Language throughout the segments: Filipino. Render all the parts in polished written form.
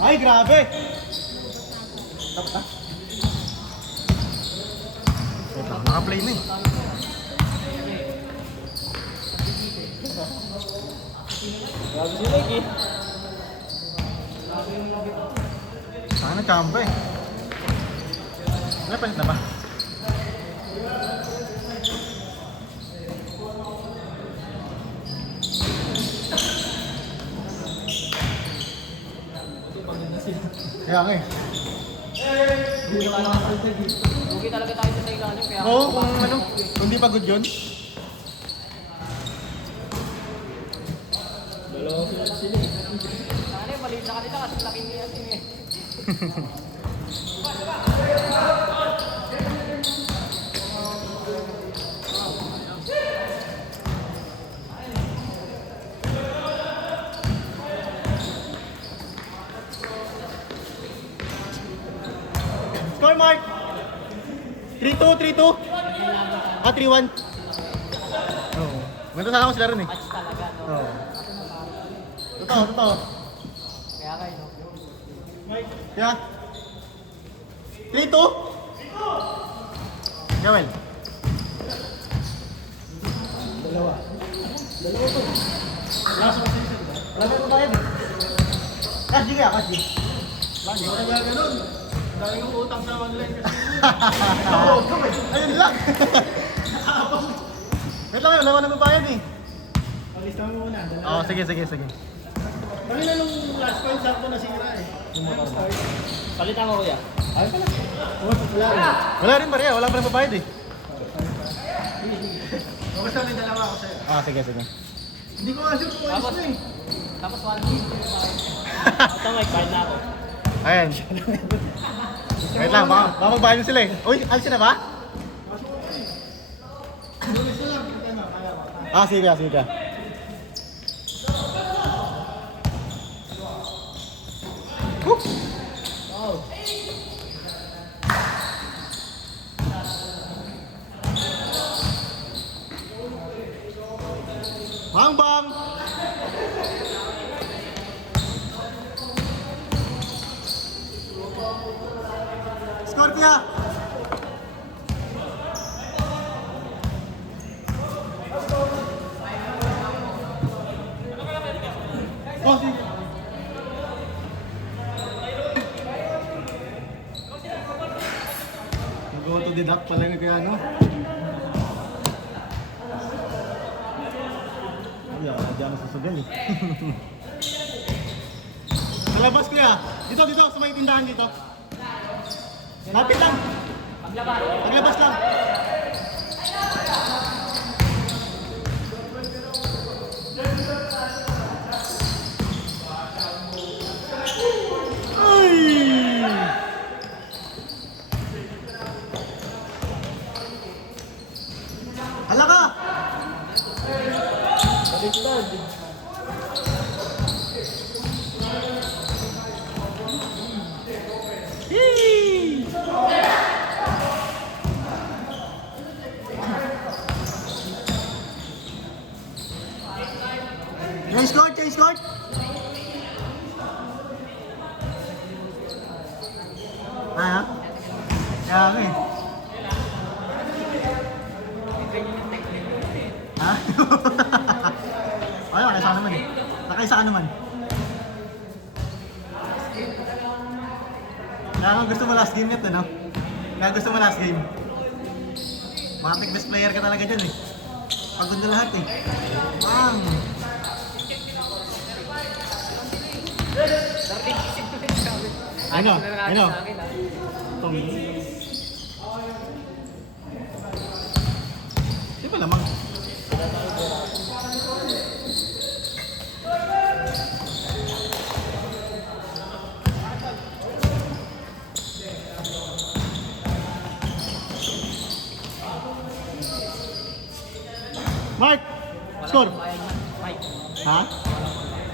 Ay, grabe! Dapat ah. Ito, naka-play na eh. Grabe si Mike eh. Saan nagkampo eh? Napalit na ba? Kaya nga eh. Lugi talaga tayo sa ilalim kaya. Oo, kung ano, kung di pagod yun. Dalawa sila eh. Sana maliit na kanila kasi laki niya eh. Score mark! 3-2, 3-2. Ah, 3-1. Oo. Ganda sana ako sila rin eh. Match talaga no. Oo. Totoo, totoo. Kaya kayo no. Kaya? 3-2? Gawin. Dalawa. Dalawa to. Wala ba yung bayad eh? Cash G kaya, cash G. Hindi ko na gano'n. Dami kong utang sa online kasi. Oo, ayun lang. Wait lang, wala na magbayad eh. Pag-lista mo muna. Oo, sige, sige, sige. Kami na nung last point, sakto nasira eh. Palitan ko kuya. Ay pala. Oo, wala rin. Wala rin Maria, wala pa rin magbayad eh. O, basta may dalawa ako sa'yo. Ah, sige, sige. Hindi ko nga sure kung alis na eh. Tapos 1 game. Ito Mike, bayad na ako. Ayan. Wait lang, baka magbayad na sila eh. Uy, alisin na ba? Lunes na lang. Kaya na, kaya ko. Ah, sige ka, sige ka. Woo! Oh. Bang bang! Scorpia! Oh, sige. Mag-autodidact pala yung kaya ano. Ay, hindi ako susugal eh. Sa labas kuya. Dito, dito, sa may tindahan dito. Lapit lang. Paglabas. Paglabas lang. Ay! Hala ka! Baliktad. Yee! Change court, change court. Ah, kaya nga eh. Ha? Ay, nakaisa naman eh. Nakaisa ka naman. Kaya nga gusto mo last game net, ano? Kaya gusto mo last game. Matik best player ka talaga dyan eh. Pagod na lahat eh. Bang! Ano? Ano? Itong... Di ba lamang? Mark! Score! Mike. Ha?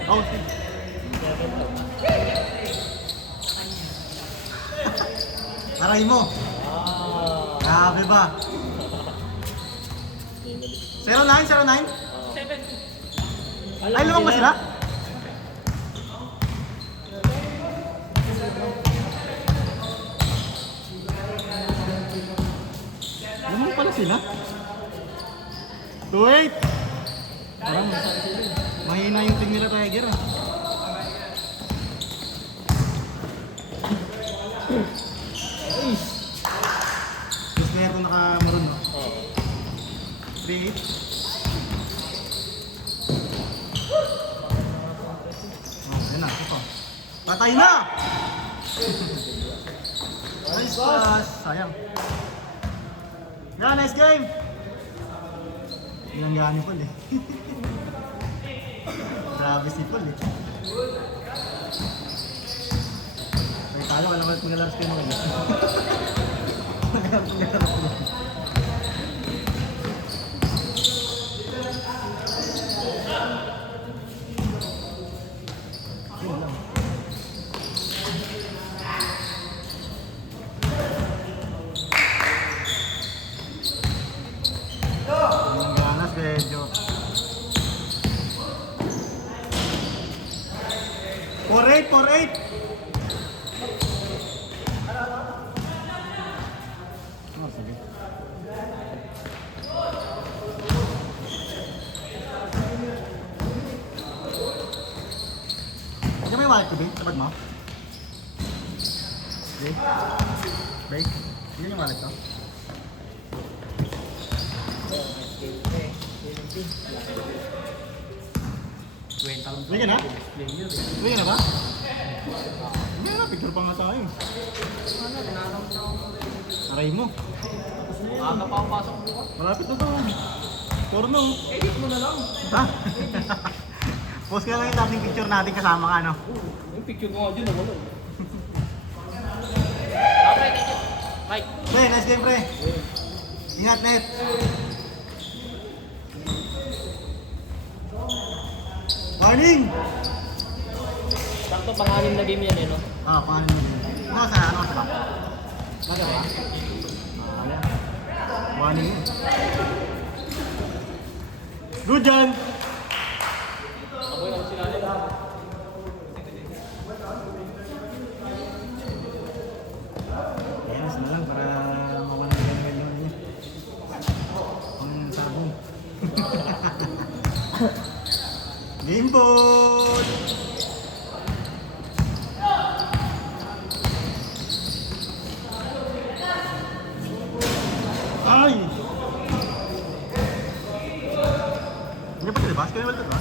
Oh, sige. Aray mo! Grabe ba? 09, 09? Ay, lumang ba sila? pala sila. 2-8. Parang mahina yung team nila Tiger ah. Gusto na ito naka-maroon no? Oo. 3-8. Oh, yan na, ito. Patay na! Nice pass. Sayang. Yeah, nice game! Inanggaan ni Paul eh. Grabe si Paul eh. Kaya tayo, alam ko at magalaras kayo mga yun lang. Ang ganas medyo. 4-8, 4-8. Oh, sige. Hindi may wallet ko, Bay? Tabad mo? Bay? Bay? Yun yung wallet ko? Bigyan na? Bigyan na ba? Bigyan na, picture pa nga tayo. Ano, nanakaw na ako. Aray mo. Aga pa ako pasok bukas. Malapit na to. Porno. Edit mo na lang. Ha? Post ka lang yung dating picture natin kasama ka, no? Yung picture ko nga dyan, wala. Okay, thank you. Bye. Pre, nice game, pre. Ingat, net. Warning! Sakto pang-anim na game yan eh, no? Ah, paano mo din? Ano sa ba? Ano ba? Ano? Warning yun. Good John! Aboy ako sila nila. Yes, na lang para mawala ng ganyan niya. Ang sabong. Game ball! Ay! Hindi pa sila ba? Kaya wala ba?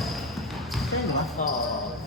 Kaya ba? Oo.